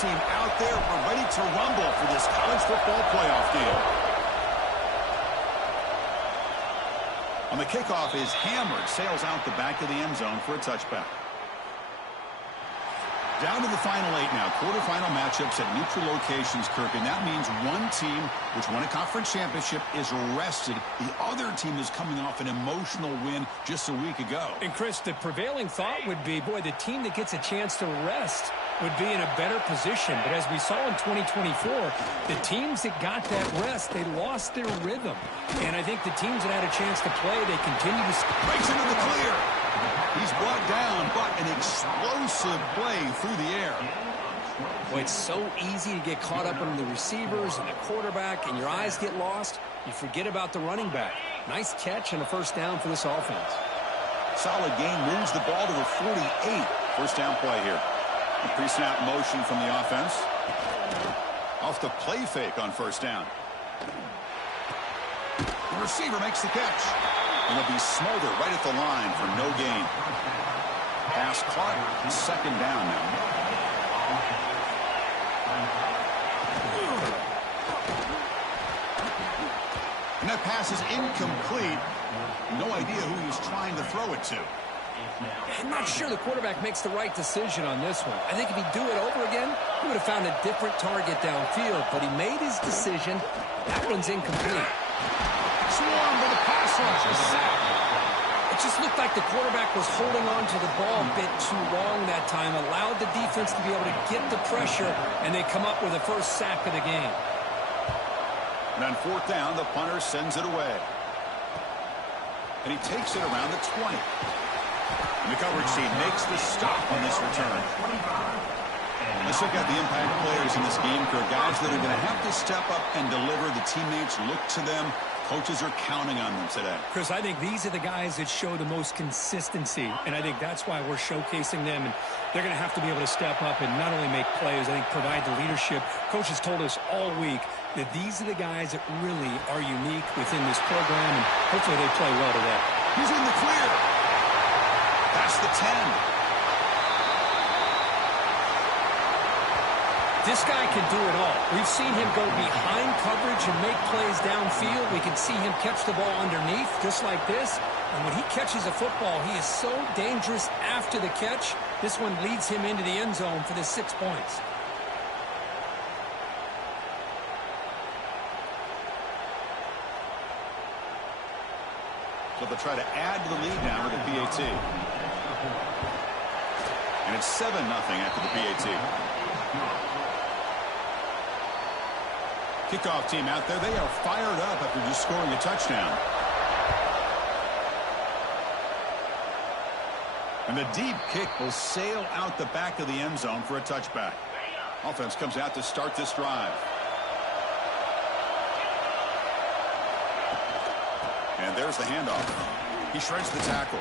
team out there ready to rumble for this college football playoff game. On the kickoff is hammered, sails out the back of the end zone for a touchback. Down to the final 8 now. Quarterfinal matchups at neutral locations, Kirk. And that means one team, which won a conference championship, is rested. The other team is coming off an emotional win just a week ago. And, Chris, the prevailing thought would be, boy, the team that gets a chance to rest would be in a better position. But as we saw in 2024, the teams that got that rest, they lost their rhythm. And I think the teams that had a chance to play, they continue to... Breaks into the clear. He's brought down, but an explosive play through the air. Well, it's so easy to get caught up on the receivers and the quarterback, and your eyes get lost. You forget about the running back. Nice catch and a first down for this offense. Solid gain, moves the ball to the 48. First down play here. A pre-snap motion from the offense. Off the play fake on first down. The receiver makes the catch. And he'll be smothered right at the line for no gain. Pass caught. Second down now. And that pass is incomplete. No idea who he was trying to throw it to. I'm not sure the quarterback makes the right decision on this one. I think if he'd do it over again, he would have found a different target downfield. But he made his decision. That one's incomplete. Swarm with a pass rush. A sack. It just looked like the quarterback was holding on to the ball a bit too long that time, allowed the defense to be able to get the pressure, and they come up with the first sack of the game. And on fourth down, the punter sends it away. And he takes it around the 20. And the coverage team makes the stop on this return. Let's look at the impact players in this game, Kirk. Guys that are going to have to step up and deliver. The teammates look to them. Coaches are counting on them today. Chris, I think these are the guys that show the most consistency, and I think that's why we're showcasing them. And they're going to have to be able to step up and not only make plays, I think provide the leadership. Coach has told us all week that these are the guys that really are unique within this program, and hopefully they play well today. He's in the clear. Past the 10. This guy can do it all. We've seen him go behind coverage and make plays downfield. We can see him catch the ball underneath just like this. And when he catches a football, he is so dangerous after the catch. This one leads him into the end zone for the 6 points. So they'll try to add to the lead now with the PAT. And it's 7-0 after the PAT. Kickoff team out there. They are fired up after just scoring a touchdown. And the deep kick will sail out the back of the end zone for a touchback. Offense comes out to start this drive. And there's the handoff. He shreds the tackle.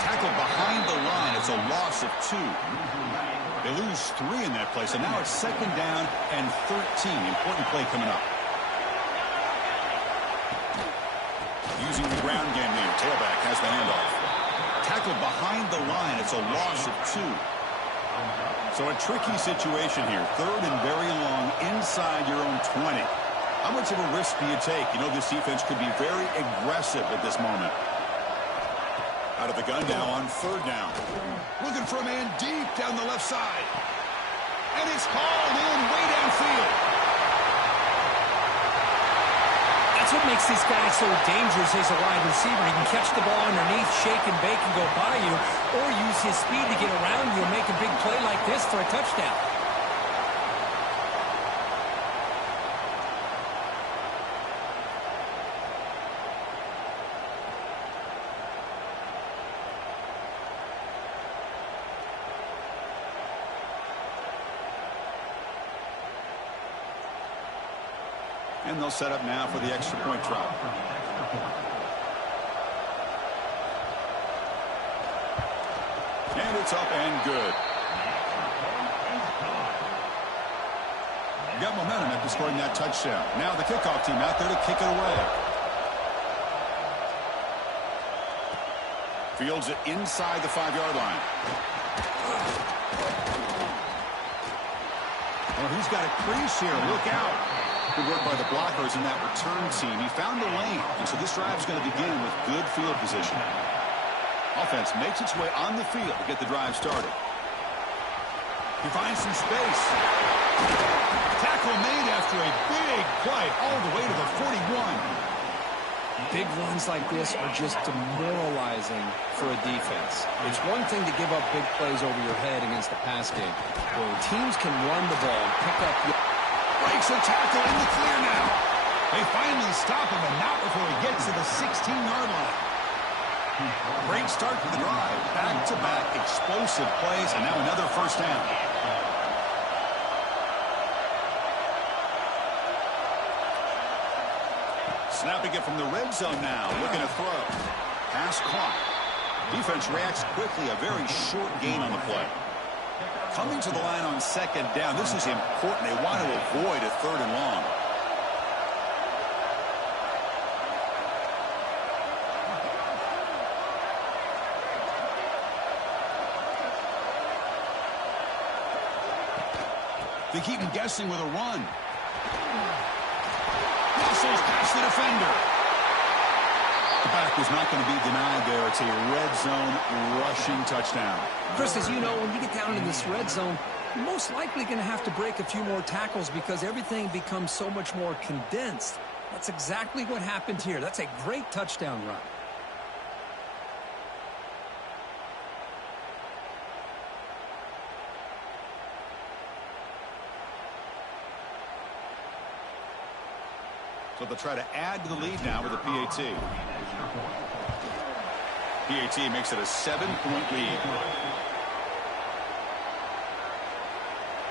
Tackle behind the line. It's a loss of 2. They lose 3 in that play, so now it's second down and 13. Important play coming up. Using the ground game there. Tailback has the handoff. Tackle behind the line. It's a loss of 2. So a tricky situation here. Third and very long inside your own 20. How much of a risk do you take? You know this defense could be very aggressive at this moment. Out of the gun now on third down. Looking for a man deep down the left side. And it's hauled in way downfield. That's what makes this guy so dangerous as a wide receiver. He can catch the ball underneath, shake and bake and go by you, or use his speed to get around you and make a big play like this for a touchdown. And they'll set up now for the extra point try. And it's up and good. Got momentum after scoring that touchdown. Now the kickoff team out there to kick it away. Fields it inside the 5-yard line. Well, he's got a crease here. Look out. Good work by the blockers in that return team. He found the lane, and so this drive is going to begin with good field position. Offense makes its way on the field to get the drive started. He finds some space. Tackle made after a big play all the way to the 41. Big runs like this are just demoralizing for a defense. It's one thing to give up big plays over your head against the pass game. But when teams can run the ball and pick up... Breaks a tackle in the clear now. They finally stop him, and not before he gets to the 16-yard line. Great start for the drive. Back-to-back explosive plays, and now another first down. Snapping it from the red zone now. Looking to throw. Pass caught. Defense reacts quickly. A very short gain on the play. Coming to the line on second down. This is important. They want to avoid a third and long. They keep him guessing with a run. Muscles past the defender. The back was not going to be denied there. It's a red zone rushing touchdown. Chris, as you know, when you get down in this red zone, you're most likely going to have to break a few more tackles because everything becomes so much more condensed. That's exactly what happened here. That's a great touchdown run. So they'll try to add to the lead now with a PAT. PAT makes it a 7-point lead.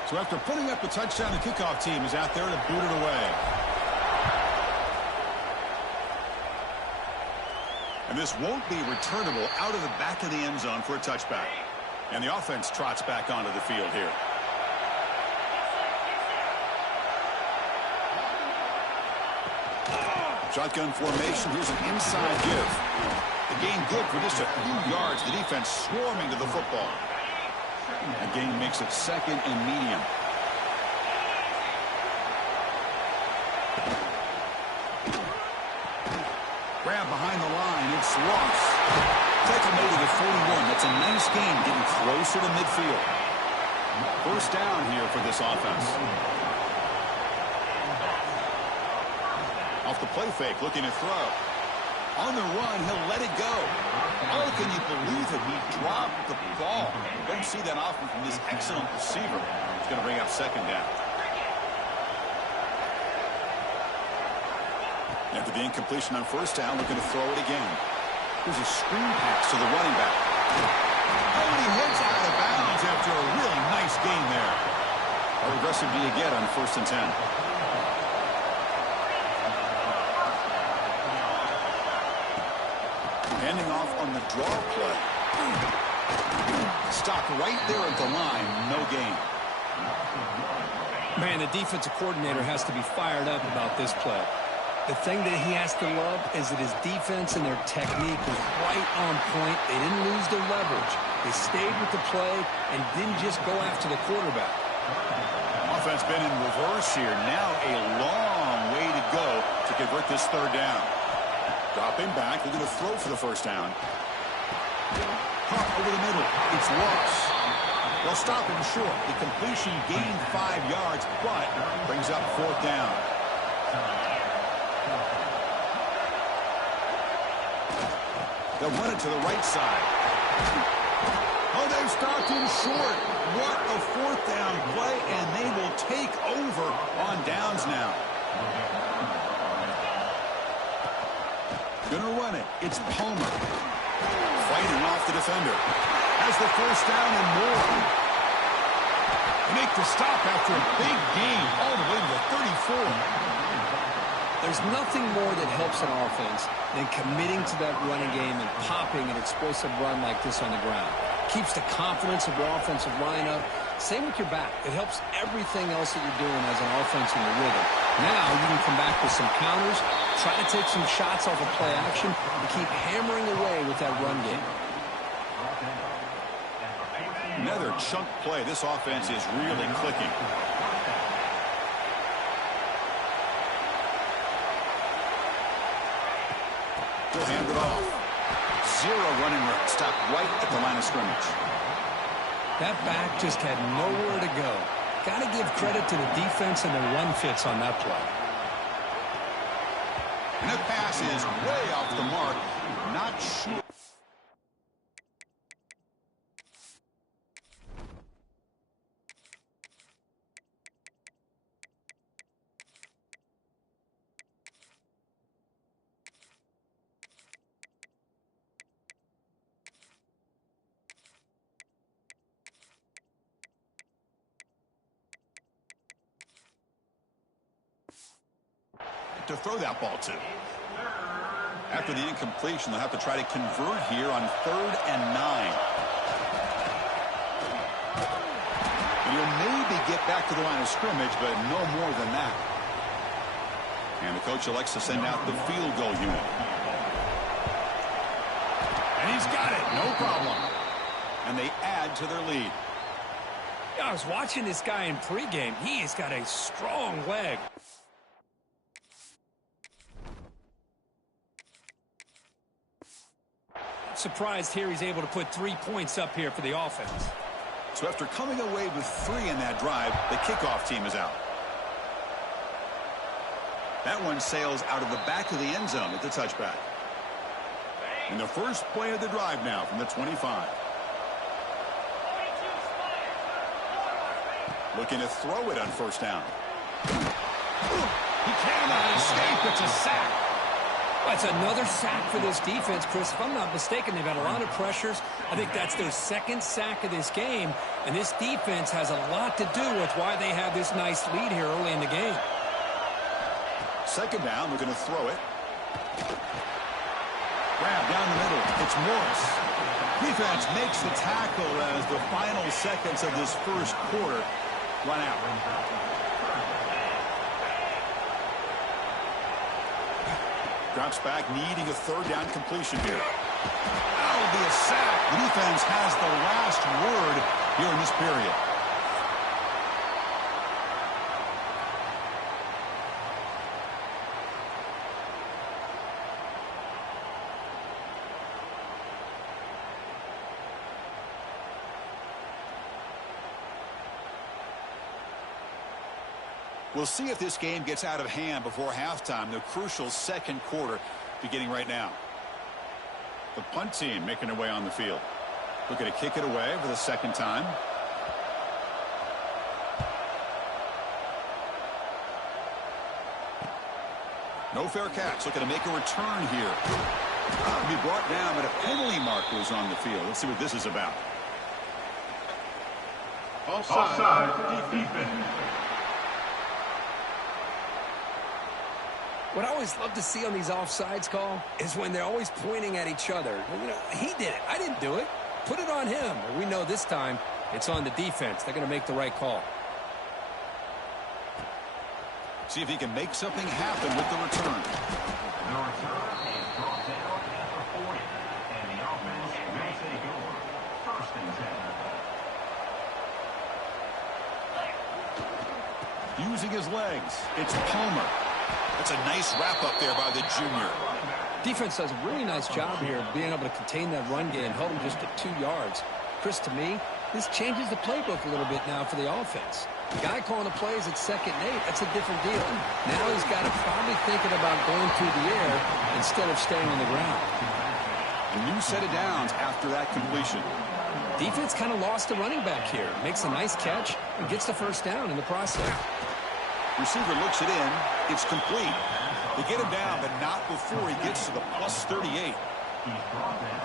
So after putting up a touchdown, the kickoff team is out there to boot it away. And this won't be returnable out of the back of the end zone for a touchback. And the offense trots back onto the field here. Shotgun formation. Here's an inside give. The gain good for just a few yards. The defense swarming to the football. The gain makes it second and medium. Grab behind the line. It's lost. Tackle made to the 41. That's a nice gain, getting closer to midfield. First down here for this offense. Off the play fake, looking to throw. On the run, he'll let it go. Oh, can you believe it? He dropped the ball. Don't see that often from this excellent receiver. He's going to bring up second down. After the incompletion on first down, looking to throw it again. Here's a screen pass to the running back. Oh, and he heads out of bounds after a really nice gain there. How aggressive do you get on first and 10? Handing off on the draw play. Stopped right there at the line. No gain. Man, the defensive coordinator has to be fired up about this play. The thing that he has to love is that his defense and their technique was right on point. They didn't lose their leverage. They stayed with the play and didn't just go after the quarterback. Offense been in reverse here. Now a long way to go to convert this third down. Dropping back, looking to throw for the first down. Caught over the middle. It's lost. They'll stop him short. The completion gained 5 yards, but brings up fourth down. They'll run it to the right side. Oh, they've stopped him short. What a fourth down play, and they will take over on downs now. Gonna run it. It's Palmer. Fighting off the defender. Has the first down and more. They make the stop after a big gain all the way to the 34. There's nothing more that helps an offense than committing to that running game and popping an explosive run like this on the ground. Keeps the confidence of your offensive lineup. Same with your back. It helps everything else that you're doing as an offense in the rhythm. Now you can come back with some counters, try to take some shots off of play action, and keep hammering away with that run game. Another chunk play. This offense is really clicking. He'll hand it off. Zero running room. Stopped right at the line of scrimmage. That back just had nowhere to go. Got to give credit to the defense and the run fits on that play. And that pass is way off the mark. Not sure. To throw that ball to. After the incompletion, they'll have to try to convert here on 3rd and 9. And he'll maybe get back to the line of scrimmage, but no more than that. And the coach elects to send out the field goal unit. And he's got it, no problem. And they add to their lead. I was watching this guy in pregame. He has got a strong leg. Surprised here he's able to put 3 points up here for the offense. So after coming away with 3 in that drive, the kickoff team is out. That one sails out of the back of the end zone at the touchback. And the first play of the drive now from the 25. Looking to throw it on 1st down. He cannot escape. It's a sack. That's another sack for this defense, Chris. If I'm not mistaken, they've had a lot of pressures. I think that's their 2nd sack of this game. And this defense has a lot to do with why they have this nice lead here early in the game. 2nd down, they're going to throw it. Grab down the middle. It's Morris. Defense makes the tackle as the final seconds of this first quarter run out. Drops back, needing a 3rd down completion here. That'll be a sack. The defense has the last word here in this period. We'll see if this game gets out of hand before halftime. The crucial 2nd quarter beginning right now. The punt team making their way on the field. Looking to kick it away for the 2nd time. No fair catch. Looking to make a return here. To be brought down, but a penalty marker is on the field. Let's see what this is about. Offside. Defense. What I always love to see on these offsides call is when they're always pointing at each other. You know, he did it. I didn't do it. Put it on him. We know this time it's on the defense. They're going to make the right call. See if he can make something happen with the return. The return is brought down at the 40, and the offense may take over. 1st and 10. Using his legs, it's Palmer. That's a nice wrap-up there by the junior. Defense does a really nice job here of being able to contain that run game, held him just at 2 yards. Chris, to me, this changes the playbook a little bit now for the offense. The guy calling the plays at 2nd and 8, that's a different deal. Now he's got to probably thinking about going through the air instead of staying on the ground. A new set of downs after that completion. Defense kind of lost the running back here. Makes a nice catch and gets the 1st down in the process. Receiver looks it in. It's complete. They get him down, but not before he gets to the plus 38.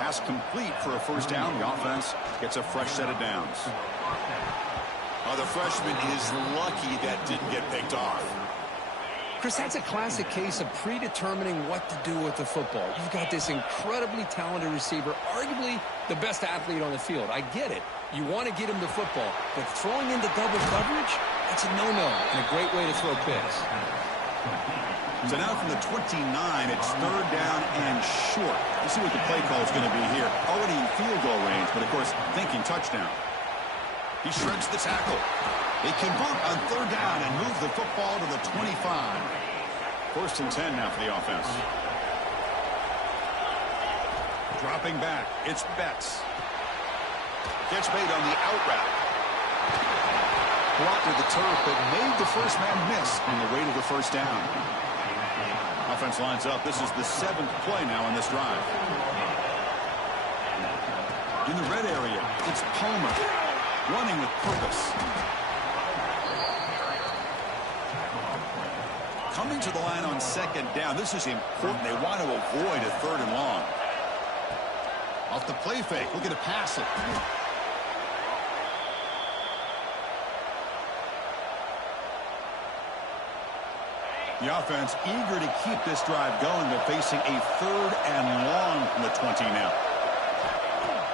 Pass complete for a 1st down. The offense gets a fresh set of downs. The freshman is lucky that didn't get picked off. Chris, that's a classic case of predetermining what to do with the football. You've got this incredibly talented receiver, arguably the best athlete on the field. I get it. You want to get him the football, but throwing into double coverage, that's a no-no and a great way to throw picks. So now from the 29, it's 3rd down and short. Let's see what the play call is going to be here. Already in field goal range, but of course thinking touchdown. He shreds the tackle. They convert on 3rd down and move the football to the 25. 1st and 10 now for the offense. Dropping back, it's Betts. Gets made on the out route. Blocked to the turf, but made the first man miss on the way to the first down. Offense lines up. This is the 7th play now in this drive. In the red area, it's Palmer running with purpose. Coming to the line on 2nd down. This is important. They want to avoid a 3rd and long. Off the play fake, looking to pass it. The offense eager to keep this drive going. They're facing a 3rd and long from the 20 now.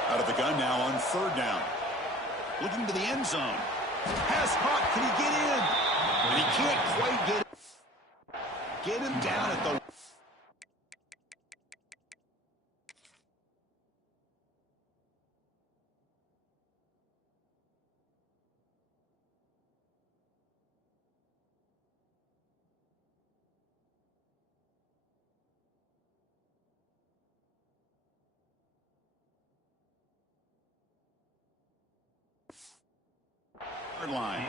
Out of the gun now on 3rd down. Looking to the end zone. Pass hot. Can he get in? And he can't quite get him down at the... line.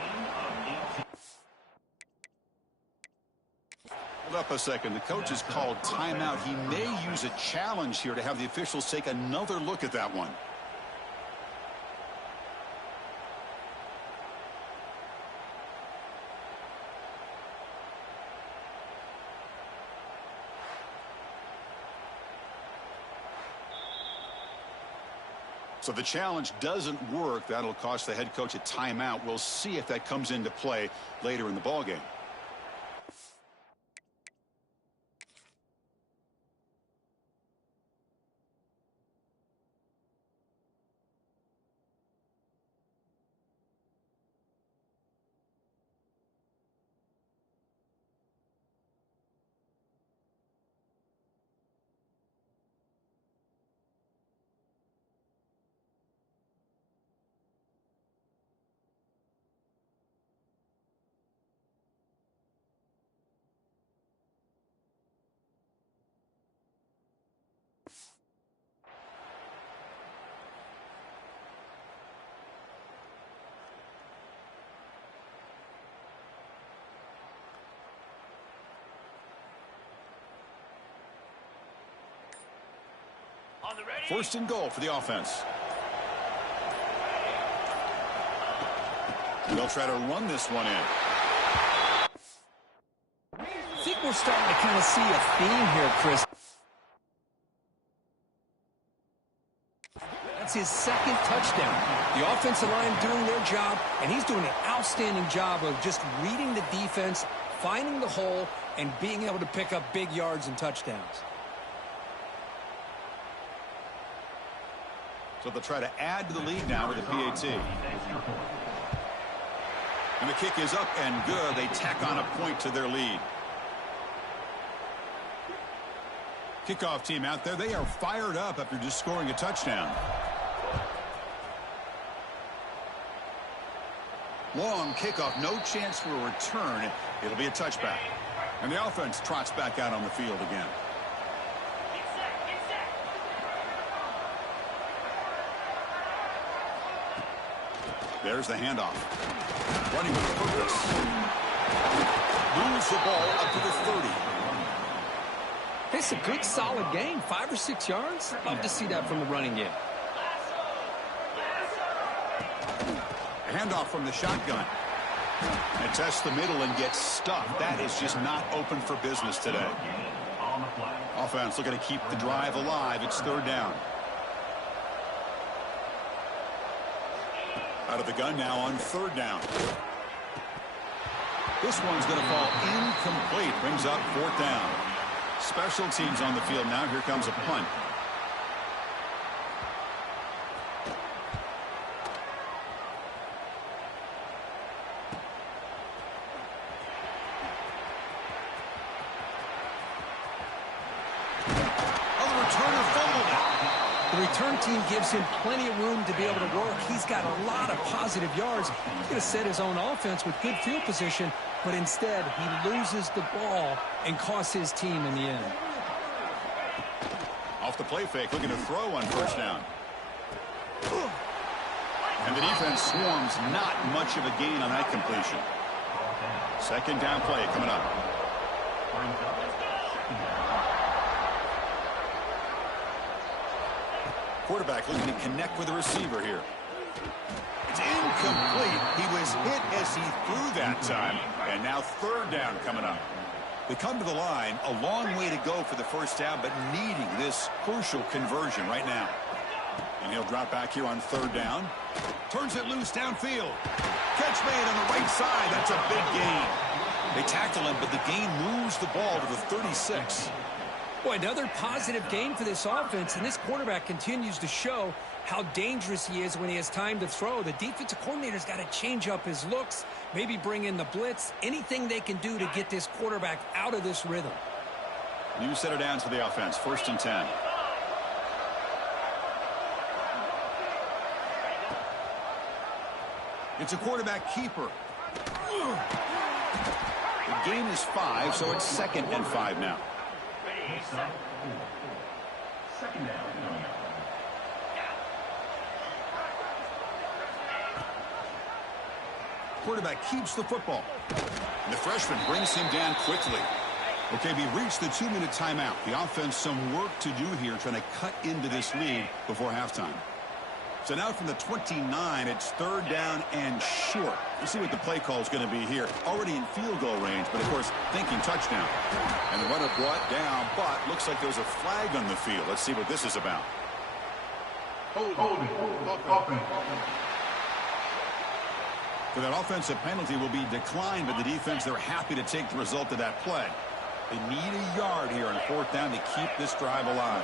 Hold up a second. The coach has called timeout. He may use a challenge here to have the officials take another look at that one. So the challenge doesn't work. That'll cost the head coach a timeout. We'll see if that comes into play later in the ballgame. First and goal for the offense. They'll try to run this one in. I think we're starting to kind of see a theme here, Chris. That's his 2nd touchdown. The offensive line doing their job, and he's doing an outstanding job of just reading the defense, finding the hole, and being able to pick up big yards and touchdowns. So they'll try to add to the lead now with the PAT. And the kick is up and good. They tack on a point to their lead. Kickoff team out there. They are fired up after just scoring a touchdown. Long kickoff. No chance for a return. It'll be a touchback. And the offense trots back out on the field again. There's the handoff. Running with purpose. Moves the ball up to the 30. It's a good, solid game. 5 or 6 yards. Love to see that from the running game. A handoff from the shotgun. And tests the middle and gets stuffed. That is just not open for business today. Offense looking to keep the drive alive. It's 3rd down. Out of the gun now on 3rd down. This one's going to fall incomplete. Brings up 4th down. Special teams on the field now. Here comes a punt. The return team gives him plenty of room to be able to work. He's got a lot of positive yards. He's going to set his own offense with good field position, but instead he loses the ball and costs his team in the end. Off the play fake, looking to throw on first down. And the defense swarms, not much of a gain on that completion. Second down play coming up. Quarterback looking to connect with the receiver here. It's incomplete. He was hit as he threw that time. And now third down coming up. They come to the line, a long way to go for the first down, but needing this crucial conversion right now. And he'll drop back here on third down. Turns it loose downfield. Catch made on the right side. That's a big gain. They tackle him, but the gain moves the ball to the 36. Boy, another positive gain for this offense, and this quarterback continues to show how dangerous he is when he has time to throw. The defensive coordinator's got to change up his looks, maybe bring in the blitz, anything they can do to get this quarterback out of this rhythm. New set of downs for the offense, 1st and 10. It's a quarterback keeper. The gain is 5, so it's 2nd and 5 now. Second down. Quarterback keeps the football. And the freshman brings him down quickly. Okay, we reached the 2-minute timeout. The offense some work to do here trying to cut into this lead before halftime. So now from the 29, it's third down and short. Let's see what the play call is going to be here. Already in field goal range, but of course thinking touchdown. And the runner brought down, but looks like there's a flag on the field. Let's see what this is about. For that offensive penalty will be declined by the defense. They're happy to take the result of that play. They need a yard here on 4th down to keep this drive alive.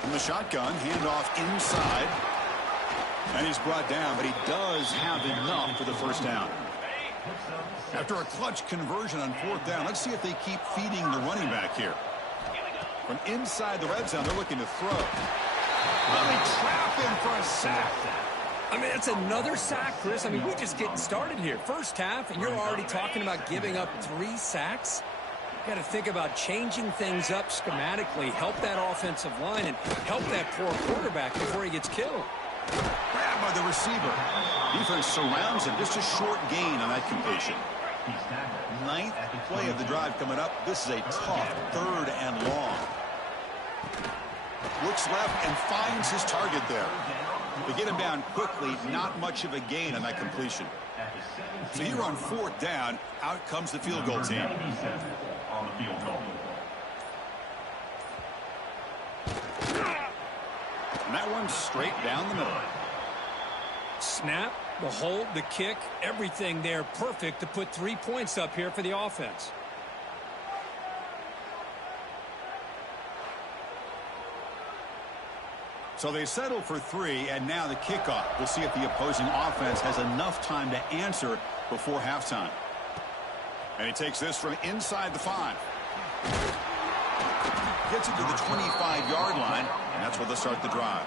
From the shotgun, handoff inside. And he's brought down, but he does have enough for the first down. After a clutch conversion on 4th down, let's see if they keep feeding the running back here. From inside the red zone, they're looking to throw. Well, they trap him for a sack. I mean, that's another sack, Chris. I mean, we're just getting started here. First half, and you're already talking about giving up 3 sacks. Got to think about changing things up schematically, help that offensive line, and help that poor quarterback before he gets killed. Grabbed by the receiver. Defense surrounds him. Just a short gain on that completion. 9th play of the drive coming up. This is a tough 3rd and long. Looks left and finds his target there. They get him down quickly. Not much of a gain on that completion. So here on 4th down, out comes the field goal team. On the field goal. And that one's straight down the middle. Snap, the hold, the kick, everything there perfect to put 3 points up here for the offense. So they settle for 3, and now the kickoff. We'll see if the opposing offense has enough time to answer before halftime. And he takes this from inside the 5. Gets it to the 25-yard line, and that's where they'll start the drive.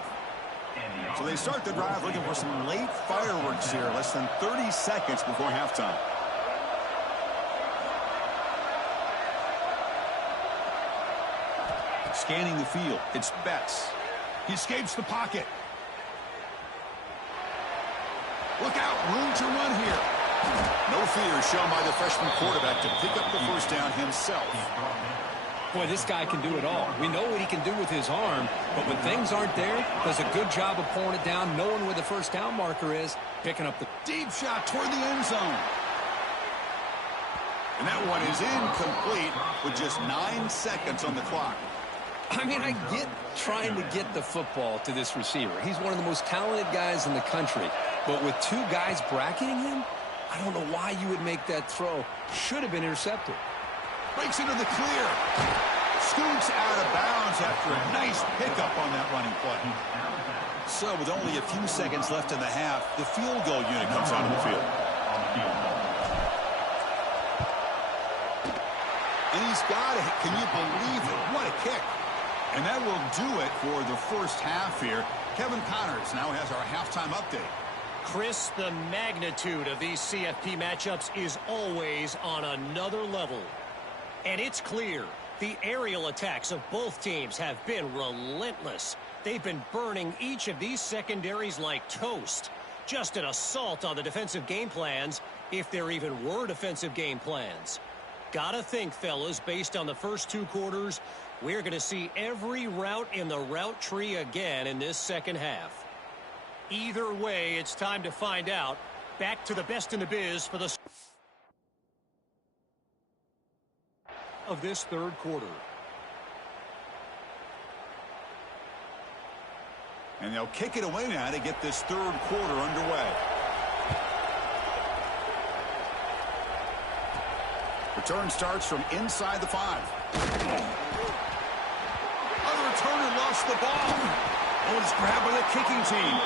So they start the drive looking for some late fireworks here, less than 30 seconds before halftime. Scanning the field, it's Betts. He escapes the pocket. Look out, room to run here. No fear shown by the freshman quarterback to pick up the first down himself. Boy, this guy can do it all. We know what he can do with his arm, but when things aren't there, does a good job of pulling it down, knowing where the first down marker is, picking up the deep shot toward the end zone. And that one is incomplete with just 9 seconds on the clock. I mean, I get trying to get the football to this receiver. He's one of the most talented guys in the country. But with 2 guys bracketing him, I don't know why you would make that throw. Should have been intercepted. Breaks into the clear. Scoots out of bounds after a nice pickup on that running play. So with only a few seconds left in the half, the field goal unit comes onto the field. And he's got it. Can you believe it? What a kick. And that will do it for the first half here. Kevin Connors now has our halftime update. Chris, the magnitude of these CFP matchups is always on another level. And it's clear The aerial attacks of both teams have been relentless. They've been burning each of these secondaries like toast. Just an assault on the defensive game plans, if there even were defensive game plans. Gotta think, fellas, based on the first 2 quarters, we're going to see every route in the route tree again in this second half. Either way, it's time to find out. Back to the best in the biz for the of this third quarter. And they'll kick it away now to get this third quarter underway. Return starts from inside the 5. On the returner lost the ball. Oh, it's grabbed by the kicking team.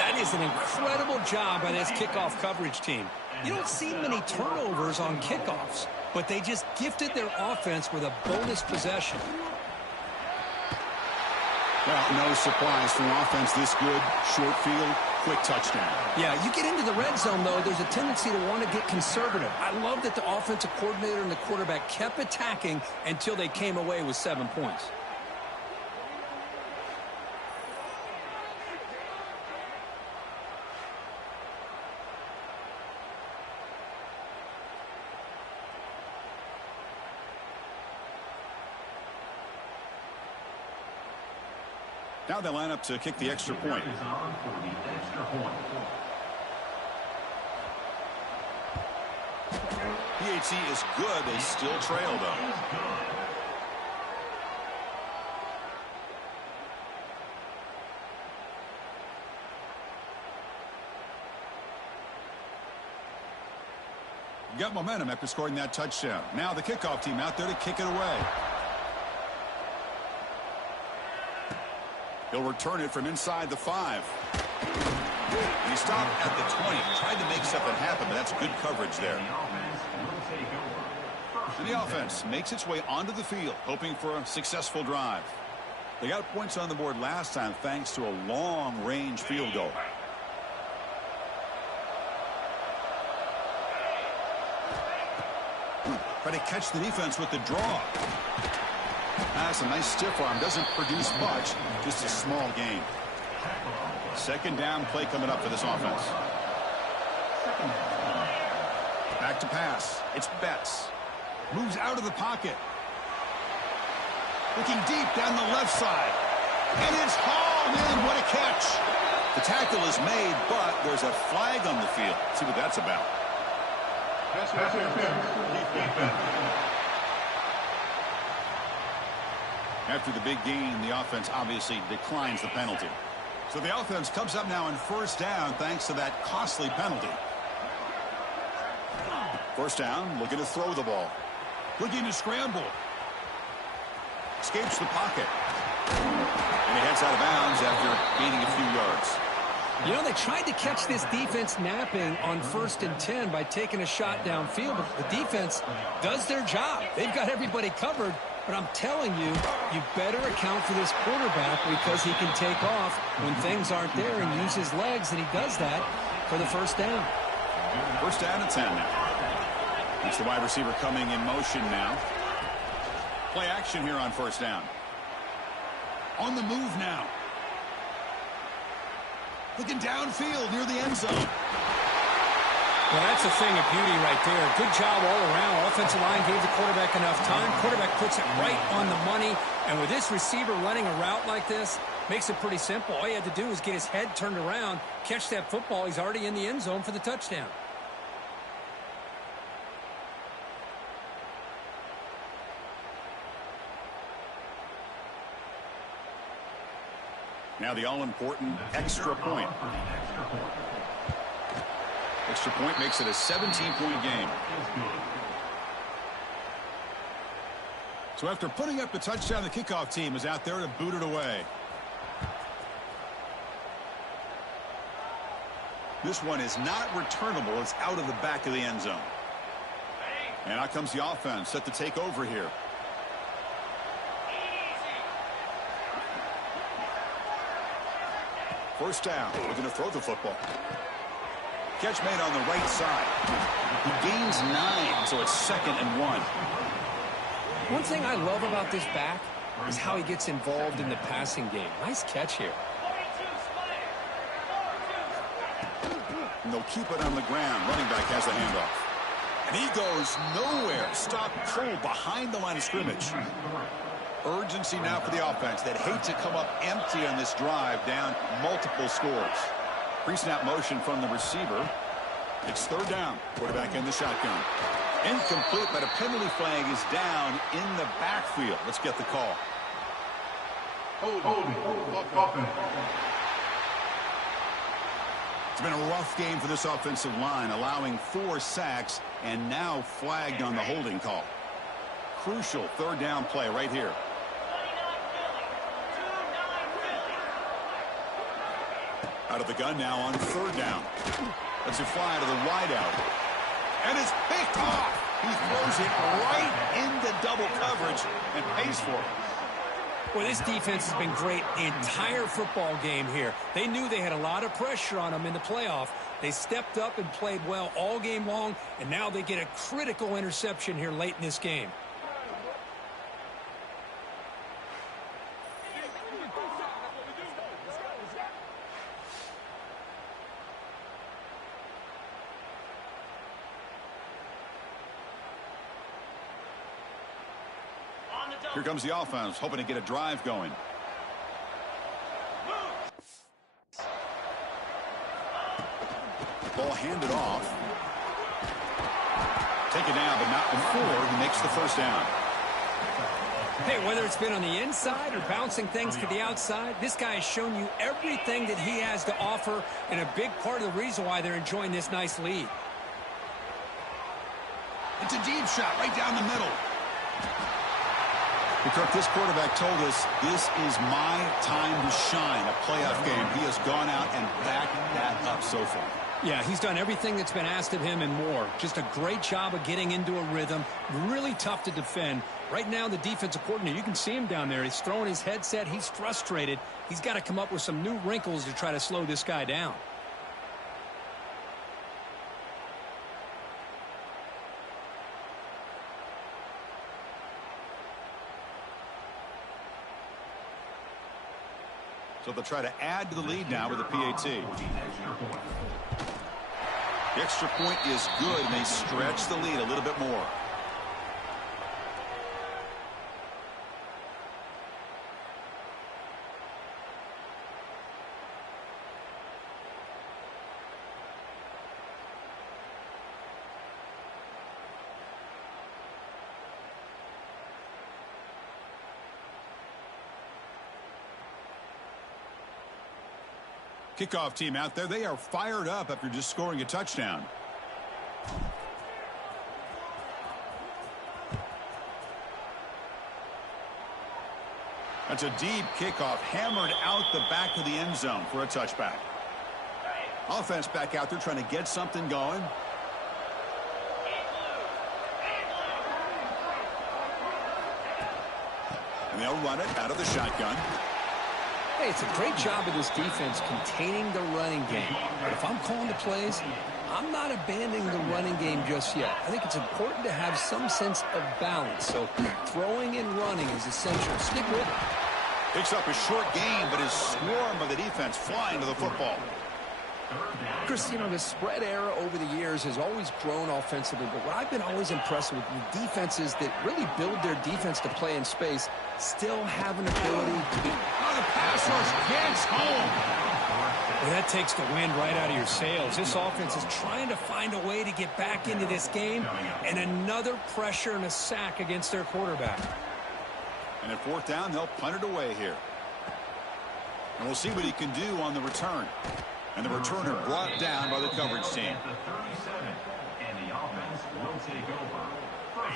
That is an incredible job by this kickoff coverage team. You don't see many turnovers on kickoffs, but they just gifted their offense with a bonus possession. Well, no surprise for an offense this good. Short field, quick touchdown. Yeah, you get into the red zone, though, there's a tendency to want to get conservative. I love that the offensive coordinator and the quarterback kept attacking until they came away with 7 points. Now they line up to kick the extra point. PHC is good. They still trail, though. Got momentum after scoring that touchdown. Now the kickoff team out there to kick it away. He'll return it from inside the 5. He stopped at the 20. Tried to make something happen, but that's good coverage there. And the offense makes its way onto the field, hoping for a successful drive. They got points on the board last time thanks to a long-range field goal. Try to catch the defense with the draw. That's a nice stiff arm. Doesn't produce much. Just a small gain. Second down play coming up for this offense. Back to pass. It's Betts. Moves out of the pocket. Looking deep down the left side. And it's hauled in. What a catch. The tackle is made, but there's a flag on the field. Let's see what that's about. After the big gain, the offense obviously declines the penalty. So the offense comes up now in first down thanks to that costly penalty. First down, looking to throw the ball. Looking to scramble. Escapes the pocket. And he heads out of bounds after gaining a few yards. You know, they tried to catch this defense napping on 1st and 10 by taking a shot downfield, but the defense does their job. They've got everybody covered, but I'm telling you, you better account for this quarterback because he can take off when things aren't there and use his legs, and he does that for the first down. First down and 10 now. It's the wide receiver coming in motion now. Play action here on first down. On the move now. Looking downfield near the end zone. Well, that's a thing of beauty right there. Good job all around. Offensive line gave the quarterback enough time. Quarterback puts it right on the money. And with this receiver running a route like this, makes it pretty simple. All you had to do is get his head turned around, catch that football. He's already in the end zone for the touchdown. Now the all-important extra point. Extra point makes it a 17-point game. So after putting up the touchdown, the kickoff team is out there to boot it away. This one is not returnable. It's out of the back of the end zone. And out comes the offense set to take over here. First down, looking to throw the football. Catch made on the right side. He gains 9, so it's 2nd and 1. One thing I love about this back is how he gets involved in the passing game. Nice catch here. And they'll keep it on the ground. Running back has the handoff. And he goes nowhere. Stop cold behind the line of scrimmage. Urgency now for the offense that hate to come up empty on this drive, down multiple scores. Pre-snap motion from the receiver. It's third down. Quarterback in the shotgun. Incomplete, but a penalty flag is down in the backfield. Let's get the call. It's been a rough game for this offensive line, allowing 4 sacks and now flagged on the holding call. Crucial third down play right here. Out of the gun now on third down. Let's it fly to the wideout. And it's picked off. He throws it right into double coverage and pays for it. Well, this defense has been great the entire football game here. They knew they had a lot of pressure on them in the playoff. They stepped up and played well all game long, and now they get a critical interception here late in this game. Here comes the offense, hoping to get a drive going. Ball handed off. Take it down, but not before he makes the first down. Hey, whether it's been on the inside or bouncing things to the outside, this guy has shown you everything that he has to offer, and a big part of the reason why they're enjoying this nice lead. It's a deep shot right down the middle. Kirk, this quarterback told us this is my time to shine, a playoff game. He has gone out and backed that up so far. Yeah, he's done everything that's been asked of him and more. Just a great job of getting into a rhythm. Really tough to defend. Right now, the defensive coordinator, you can see him down there. He's throwing his headset. He's frustrated. He's got to come up with some new wrinkles to try to slow this guy down. So they'll try to add to the lead now with a PAT. The extra point is good, and they stretch the lead a little bit more. Kickoff team out there. They are fired up after just scoring a touchdown. That's a deep kickoff, hammered out the back of the end zone for a touchback. Offense back out there trying to get something going. And they'll run it out of the shotgun. Hey, it's a great job of this defense containing the running game. But if I'm calling the plays, I'm not abandoning the running game just yet. I think it's important to have some sense of balance. So throwing and running is essential. Stick with it. Picks up a short gain, but is swarmed by the defense flying to the football. Chris, you know, the spread era over the years has always grown offensively, but what I've been always impressed with the defenses that really build their defense to play in space still have an ability to be... Oh, the pass rush gets home. Well, that takes the wind right out of your sails. This offense is trying to find a way to get back into this game, and another pressure and a sack against their quarterback. And at fourth down, they'll punt it away here. And we'll see what he can do on the return. And the returner brought down by the coverage team.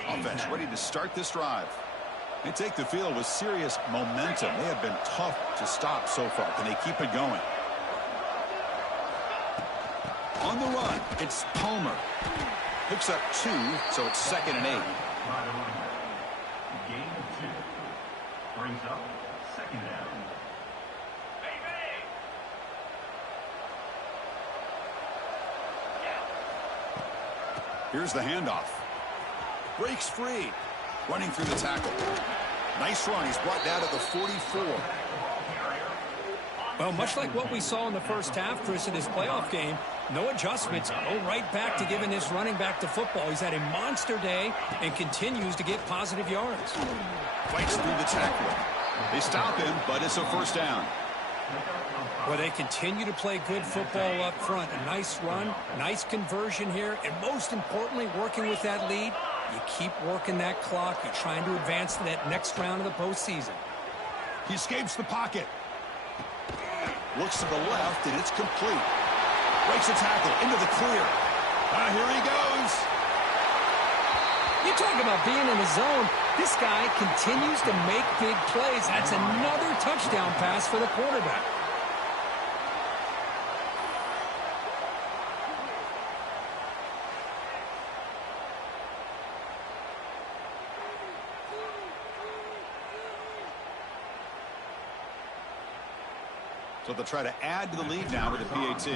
Offense ready to start this drive. They take the field with serious momentum. They have been tough to stop so far. Can they keep it going? On the run, it's Palmer. Picks up 2, so it's 2nd and 8. Gain of 2. Brings up 2nd down. Here's the handoff. Breaks free. running through the tackle. Nice run. He's brought down to the 44. Well, much like what we saw in the first half, Chris, in this playoff game, no adjustments. Go right back to giving this running back to football. He's had a monster day and continues to get positive yards. Fights through the tackle. They stop him, but it's a first down. Well, they continue to play good football up front. A nice run, nice conversion here, and most importantly, working with that lead, you keep working that clock. You're trying to advance to that next round of the postseason. He escapes the pocket. Looks to the left, and it's complete. Breaks a tackle into the clear. Here he goes. You talk about being in the zone. This guy continues to make big plays. That's another touchdown pass for the quarterback. So they'll try to add to the lead now with the PAT.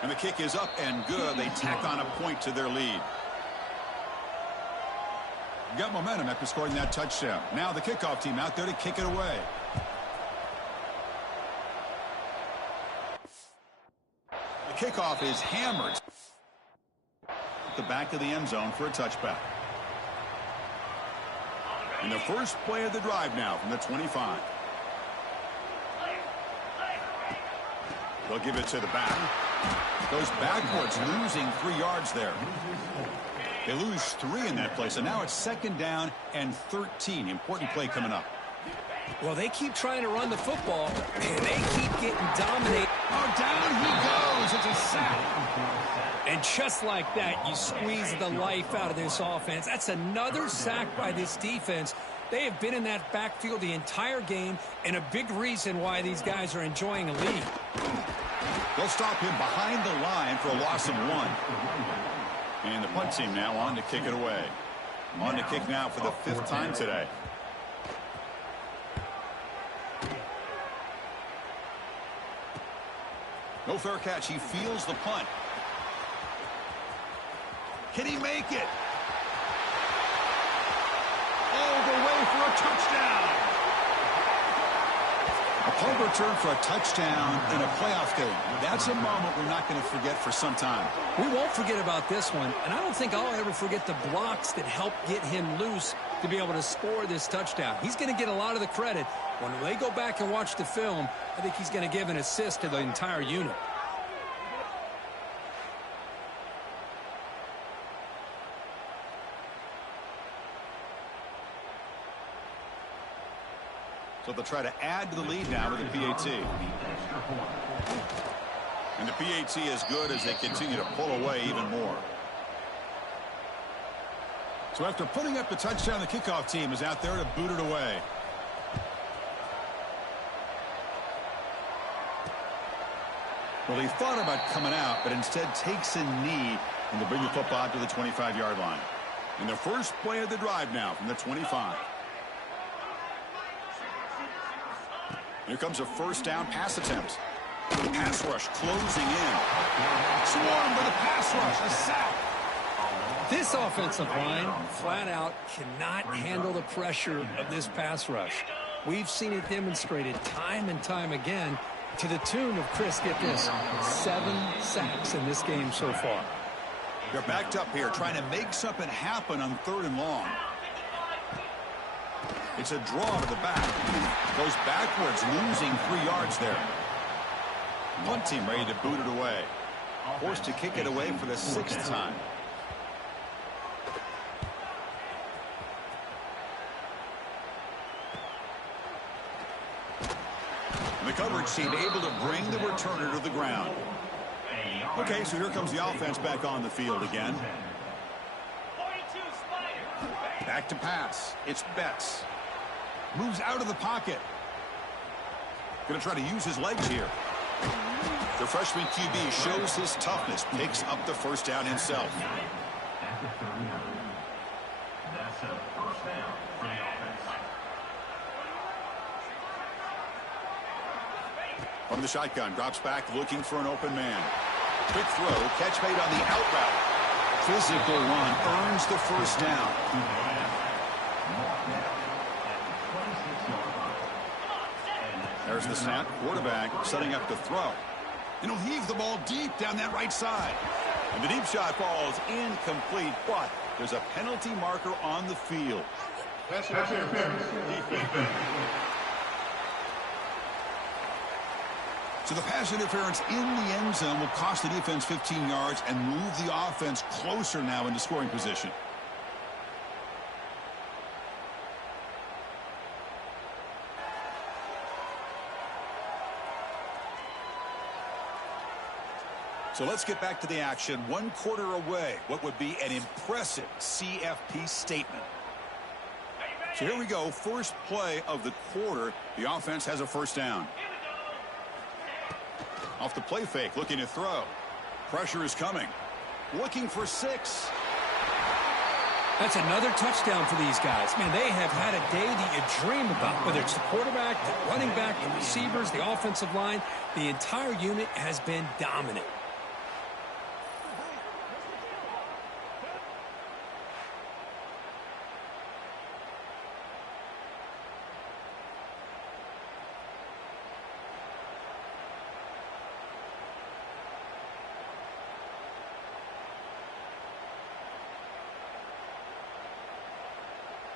And the kick is up and good. They tack on a point to their lead. Got momentum after scoring that touchdown. Now the kickoff team out there to kick it away. The kickoff is hammered. At the back of the end zone for a touchback. And the first play of the drive now from the 25. They'll give it to the back. Goes backwards, losing 3 yards there. They lose 3 in that play, so now it's second down and 13. Important play coming up. Well, they keep trying to run the football, and they keep getting dominated. Oh, down he goes. It's a sack. And just like that, you squeeze the life out of this offense. That's another sack by this defense. They have been in that backfield the entire game, and a big reason why these guys are enjoying a lead. They'll stop him behind the line for a loss of 1. And the punt team now on to kick it away. On to kick now for the 5th time today. No fair catch. He feels the punt. Can he make it? All the way for a touchdown. A punt return for a touchdown in a playoff game. That's a moment we're not going to forget for some time. We won't forget about this one, and I don't think I'll ever forget the blocks that helped get him loose to be able to score this touchdown. He's going to get a lot of the credit. When they go back and watch the film, I think he's going to give an assist to the entire unit. So they'll try to add to the lead now with the PAT. And the PAT is good as they continue to pull away even more. So after putting up the touchdown, the kickoff team is out there to boot it away. Well, he thought about coming out, but instead takes a knee and to bring the football to the 25-yard line. And the first play of the drive now from the 25. Here comes a first down pass attempt. Pass rush closing in. Swarmed by the pass rush. A sack. This offensive line, flat out, cannot handle the pressure of this pass rush. We've seen it demonstrated time and time again to the tune of, Chris, get this, 7 sacks in this game so far. They're backed up here trying to make something happen on 3rd and long. It's a draw to the back. Goes backwards, losing 3 yards there. One team ready to boot it away. Forced to kick it away for the 6th time. And the coverage team able to bring the returner to the ground. Okay, so here comes the offense back on the field again. Back to pass. It's Betts. Moves out of the pocket. Going to try to use his legs here. The freshman QB shows his toughness. Picks up the first down himself. That's a first down for the offense. From the shotgun, drops back looking for an open man. Quick throw, catch made on the out route. physical run earns the first down. There's the snap. Quarterback setting up to throw. And he'll heave the ball deep down that right side. And the deep shot falls incomplete, but there's a penalty marker on the field. Pass interference. Defense. So the pass interference in the end zone will cost the defense 15 yards and move the offense closer now into scoring position. So let's get back to the action. 1 quarter away. What would be an impressive CFP statement. So here we go. First play of the quarter. The offense has a first down. Off the play fake, looking to throw. Pressure is coming. Looking for 6. That's another touchdown for these guys. Man, they have had a day that you dream about, whether it's the quarterback, the running back, the receivers, the offensive line. The entire unit has been dominant.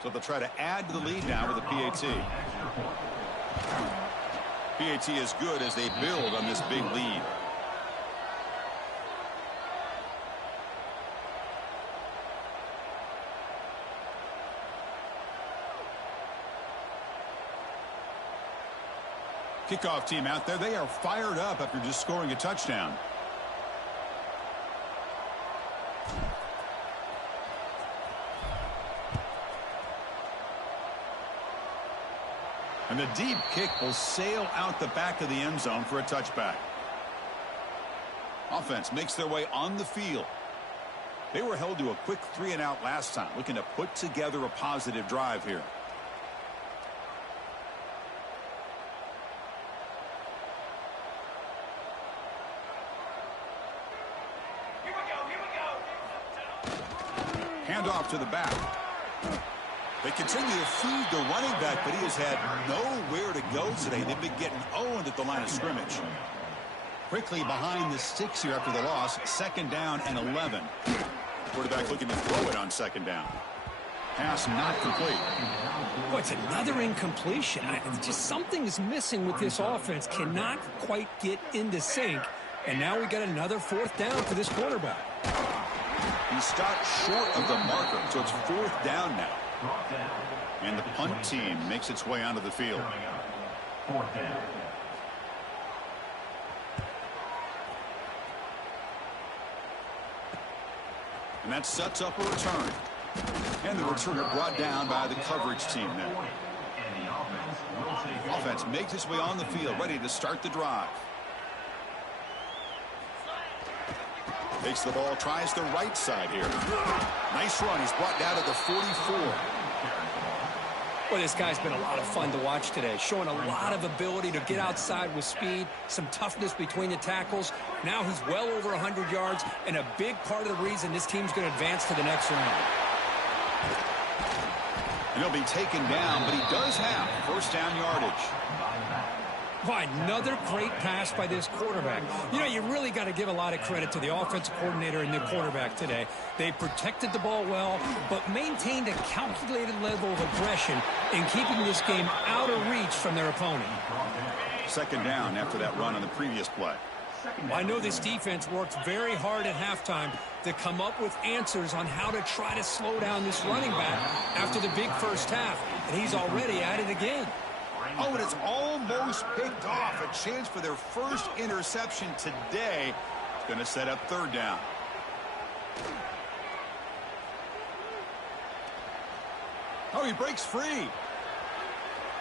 So they'll try to add to the lead now with a PAT. PAT is good as they build on this big lead. Kickoff team out there. They are fired up after just scoring a touchdown. And the deep kick will sail out the back of the end zone for a touchback. Offense makes their way on the field. They were held to a quick 3-and-out last time, looking to put together a positive drive here. Handoff to the back. They continue to feed the running back, but he has had nowhere to go today. They've been getting owned at the line of scrimmage. Quickly behind the sticks here after the loss. 2nd down and 11. Quarterback looking to throw it on 2nd down. Pass not complete. Oh, it's another incompletion. Just something is missing with this offense. Cannot quite get into sync. And now we got another 4th down for this quarterback. He stopped short of the marker, so it's 4th down now. And the punt team makes its way onto the field. 4th down. And that sets up a return. And the returner brought down by the coverage team now. Offense makes its way on the field, ready to start the drive. Takes the ball, tries the right side here. Nice run. He's brought down to the 44. Well, this guy's been a lot of fun to watch today, showing a lot of ability to get outside with speed, some toughness between the tackles. Now he's well over 100 yards, and a big part of the reason this team's going to advance to the next round. And he'll be taken down, but he does have 1st down yardage. Why, another great pass by this quarterback. You know, you really got to give a lot of credit to the offensive coordinator and the quarterback today. They protected the ball well, but maintained a calculated level of aggression in keeping this game out of reach from their opponent. 2nd down after that run on the previous play. Well, I know this defense worked very hard at halftime to come up with answers on how to try to slow down this running back after the big first half, and he's already at it again. Oh, and it's almost picked off. A chance for their first interception today. It's going to set up 3rd down. Oh, he breaks free.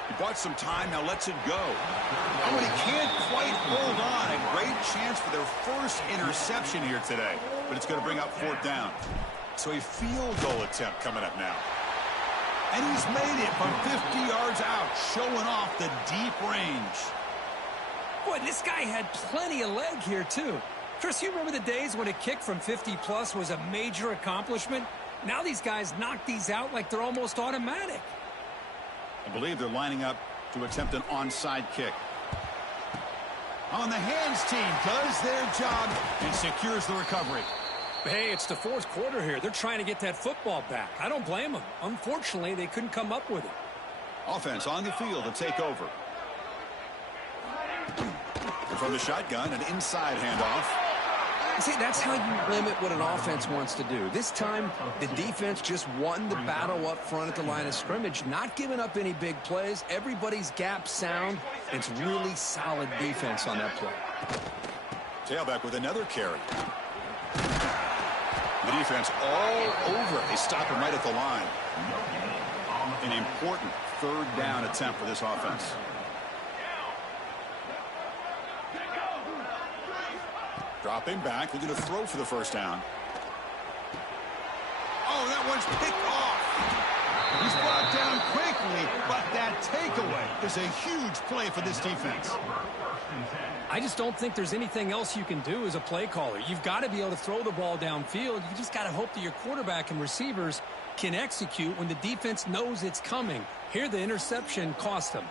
He bought some time, now lets it go. Oh, and he can't quite hold on. A great chance for their first interception here today. But it's going to bring up 4th down. So a field goal attempt coming up now. And he's made it from 50 yards out, showing off the deep range. Boy, this guy had plenty of leg here, too. Chris, you remember the days when a kick from 50-plus was a major accomplishment? Now these guys knock these out like they're almost automatic. I believe they're lining up to attempt an onside kick. On the hands team does their job and secures the recovery. Hey, it's the fourth quarter here. They're trying to get that football back. I don't blame them. Unfortunately, they couldn't come up with it. Offense on the field to take over. From the shotgun, an inside handoff. See, that's how you limit what an offense wants to do. This time, the defense just won the battle up front at the line of scrimmage, not giving up any big plays. Everybody's gap sound. It's really solid defense on that play. Tailback with another carry. The defense all over it. They stop him right at the line. An important third down attempt for this offense. Dropping back, looking to throw for the first down. Oh, that one's picked off. He's brought down quickly, but that takeaway is a huge play for this defense. I just don't think there's anything else you can do as a play caller. You've got to be able to throw the ball downfield. You just got to hope that your quarterback and receivers can execute when the defense knows it's coming. Here, the interception cost them.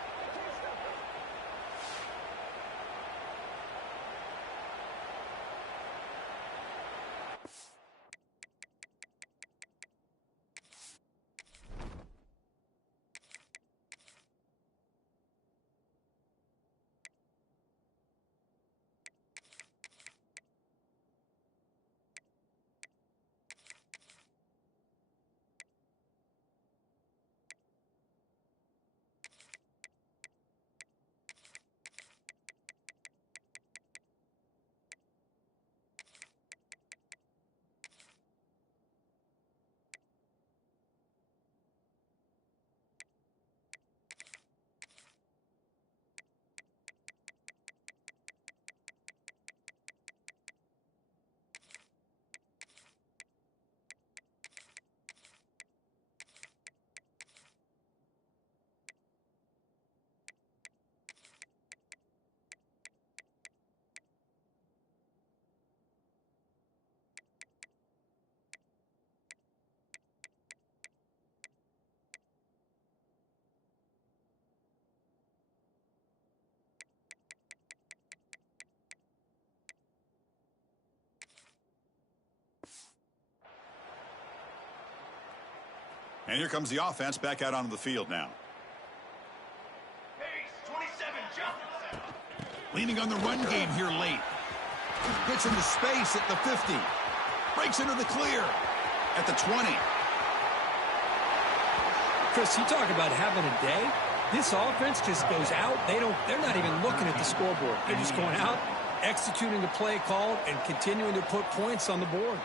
And here comes the offense back out onto the field now. Pace, 27, jump. Leaning on the run game here late. Gets into space at the 50. Breaks into the clear at the 20. Chris, you talk about having a day. This offense just goes out. They're not even looking at the scoreboard. They're just going out, executing the play called, and continuing to put points on the board.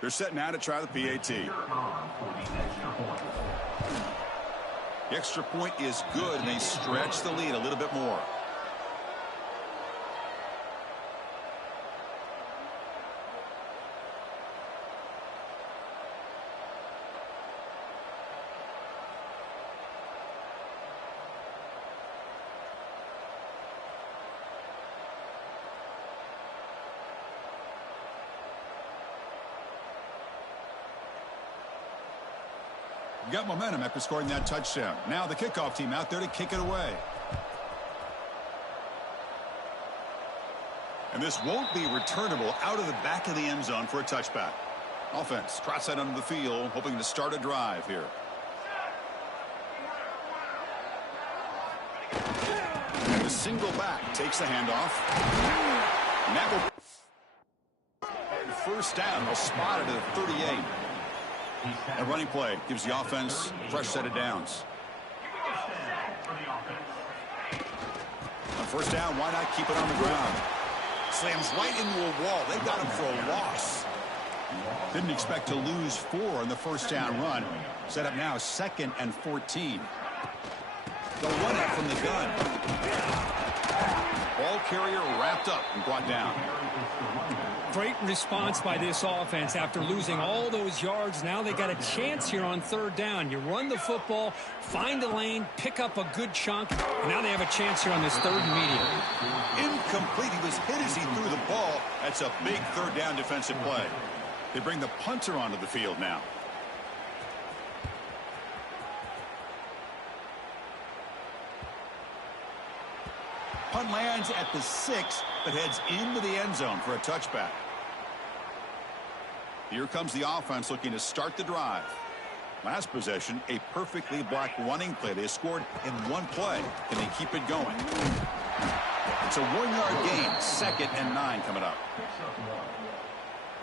They're set now to try the PAT. The extra point is good, and they stretch the lead a little bit more. Got momentum after scoring that touchdown. Now the kickoff team out there to kick it away. And this won't be returnable out of the back of the end zone for a touchback. Offense trots that onto the field, hoping to start a drive here. And the single back takes the handoff. And that will first down. They'll spot it at 38. A running play gives the offense a fresh set of downs. On first down, why not keep it on the ground? Slams right into a wall. They got him for a loss. Didn't expect to lose 4 on the first down run. Set up now 2nd and 14. They'll run it from the gun. Ball carrier wrapped up and brought down. Great response by this offense after losing all those yards. Now they got a chance here on 3rd down. You run the football, find a lane, pick up a good chunk, and now they have a chance here on this 3rd and medium. Incomplete. He was hit as he threw the ball. That's a big 3rd down defensive play. They bring the punter onto the field now. Punt lands at the 6, but heads into the end zone for a touchback. Here comes the offense looking to start the drive. Last possession, a perfectly blocked running play. They scored in 1 play. Can they keep it going? It's a 1-yard gain. 2nd and 9 coming up.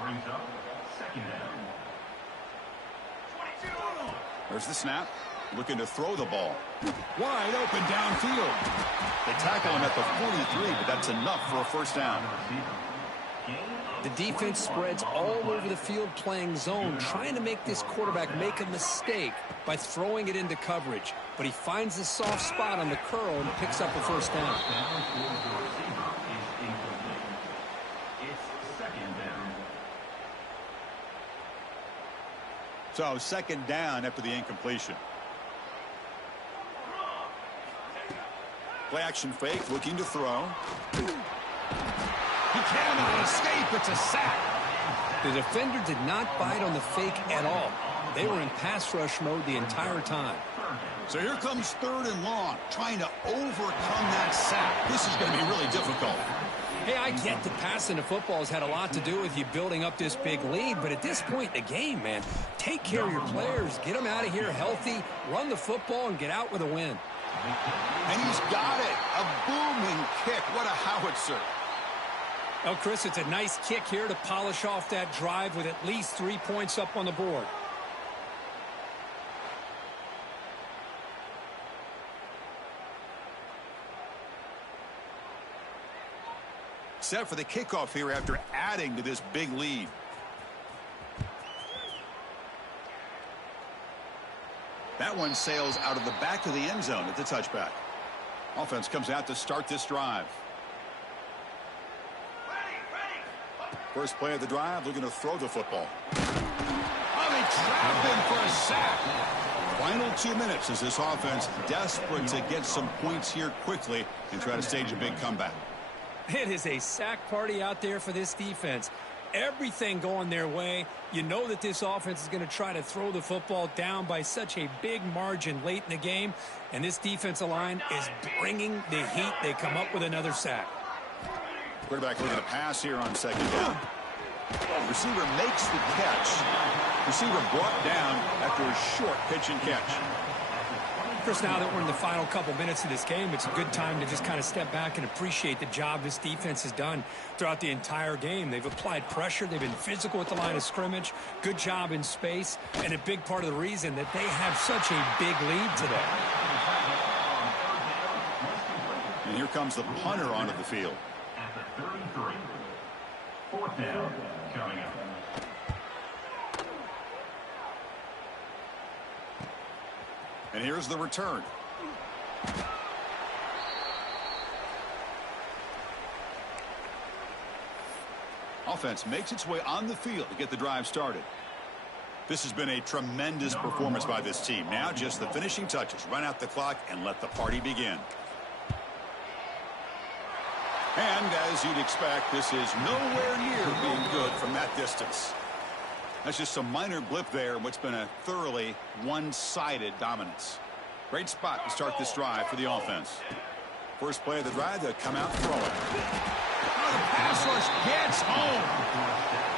Brings up 2nd down. There's the snap. Looking to throw the ball. Wide open downfield. They tackle him at the 43, but that's enough for a first down. The defense spreads all over the field playing zone, trying to make this quarterback make a mistake by throwing it into coverage. But he finds the soft spot on the curl and picks up a first down. So 2nd down after the incompletion. Play action fake, looking to throw. He cannot escape. It's a sack. The defender did not bite on the fake at all. They were in pass rush mode the entire time. So here comes 3rd and long, trying to overcome that sack. This is going to be really difficult. Hey, I get the passing the football has had a lot to do with you building up this big lead, but at this point in the game, man, take care of your players, get them out of here healthy, run the football, and get out with a win. And he's got it. A booming kick. What a howitzer. Oh, Chris, it's a nice kick here to polish off that drive with at least 3 points up on the board. Set for the kickoff here after adding to this big lead. That one sails out of the back of the end zone at the touchback. Offense comes out to start this drive. First play of the drive, looking to throw the football. Oh, they trap him for a sack. Final 2 minutes as this offense desperate to get some points here quickly and try to stage a big comeback. It is a sack party out there for this defense. Everything going their way. You know that this offense is going to try to throw the football down by such a big margin late in the game. And this defensive line is bringing the heat. They come up with another sack. Quarterback looking to pass here on 2nd down. Receiver makes the catch. Receiver brought down after a short pitch and catch. Chris, now that we're in the final couple minutes of this game, it's a good time to just kind of step back and appreciate the job this defense has done throughout the entire game. They've applied pressure. They've been physical at the line of scrimmage. Good job in space. And a big part of the reason that they have such a big lead today. And here comes the punter onto the field. At the 33. 4th down coming up. And here's the return. Offense makes its way on the field to get the drive started. This has been a tremendous performance by this team. Now just the finishing touches. Run out the clock and let the party begin. And as you'd expect, this is nowhere near being good from that distance. That's just a minor blip there in what's been a thoroughly one-sided dominance. Great spot to start this drive for the offense. First play of the drive, they'll come out throwing. Oh, the pass rush gets home.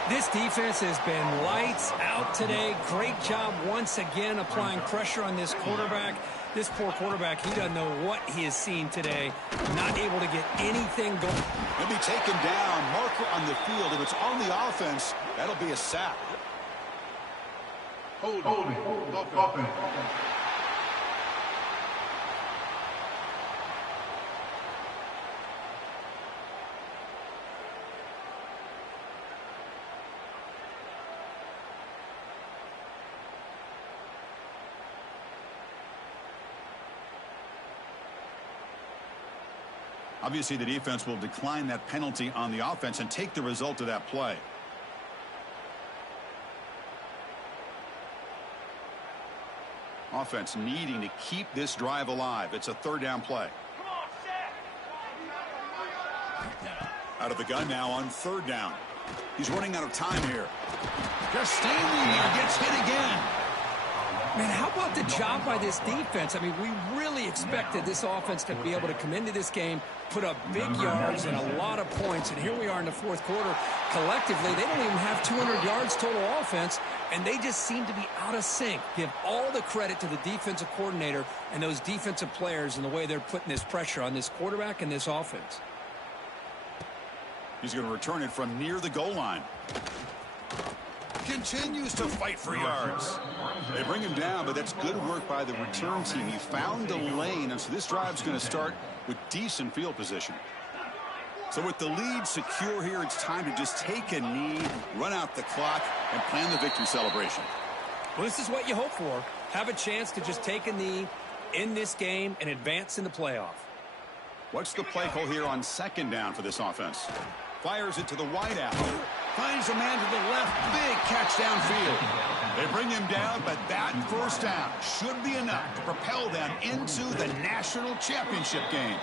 This defense has been lights out today. Great job once again applying pressure on this quarterback. This poor quarterback, he doesn't know what he has seen today. Not able to get anything going. He'll be taken down. Marker on the field. If it's on the offense, that'll be a sack. Holding. Offense. Obviously, the defense will decline that penalty on the offense and take the result of that play. Offense needing to keep this drive alive. It's a third down play. Out of the gun now on third down. He's running out of time here. Just standing there, gets hit again. Man, how about the job by this defense? I mean, we really expected this offense to be able to come into this game, put up big yards and a lot of points, and here we are in the fourth quarter. Collectively, they don't even have 200 yards total offense, and they just seem to be out of sync. Give all the credit to the defensive coordinator and those defensive players and the way they're putting this pressure on this quarterback and this offense. He's going to return it from near the goal line. Continues to fight for yards. They bring him down, but that's good work by the return team. He found a lane, and so this drive's going to start with decent field position. So with the lead secure here, it's time to just take a knee, run out the clock, and plan the victory celebration. Well, this is what you hope for. Have a chance to just take a knee in this game and advance in the playoff. What's the play call here on second down for this offense? Fires it to the wideout. Finds a man to the left. Big catch downfield. They bring him down, but that first down should be enough to propel them into the national championship game.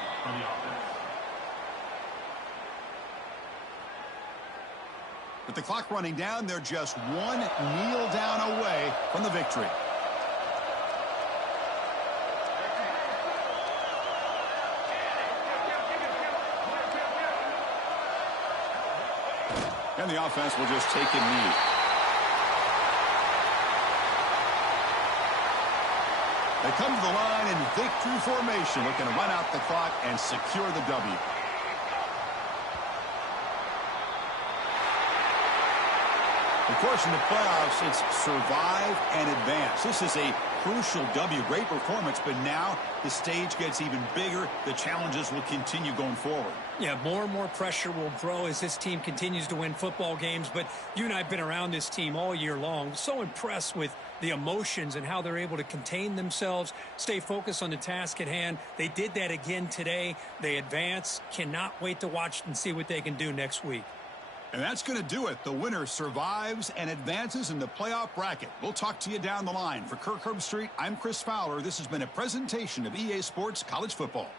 With the clock running down, they're just one kneel down away from the victory. And the offense will just take a knee. They come to the line in victory formation, looking to run out the clock and secure the W. Of course, in the playoffs, it's survive and advance. This is a crucial W. Great performance, but now the stage gets even bigger. The challenges will continue going forward. Yeah, more and more pressure will grow as this team continues to win football games. But you and I have been around this team all year long. So impressed with the emotions and how they're able to contain themselves, stay focused on the task at hand. They did that again today. They advance. Cannot wait to watch and see what they can do next week. And that's going to do it. The winner survives and advances in the playoff bracket. We'll talk to you down the line. For Kirk Herbstreit, I'm Chris Fowler. This has been a presentation of EA Sports College Football.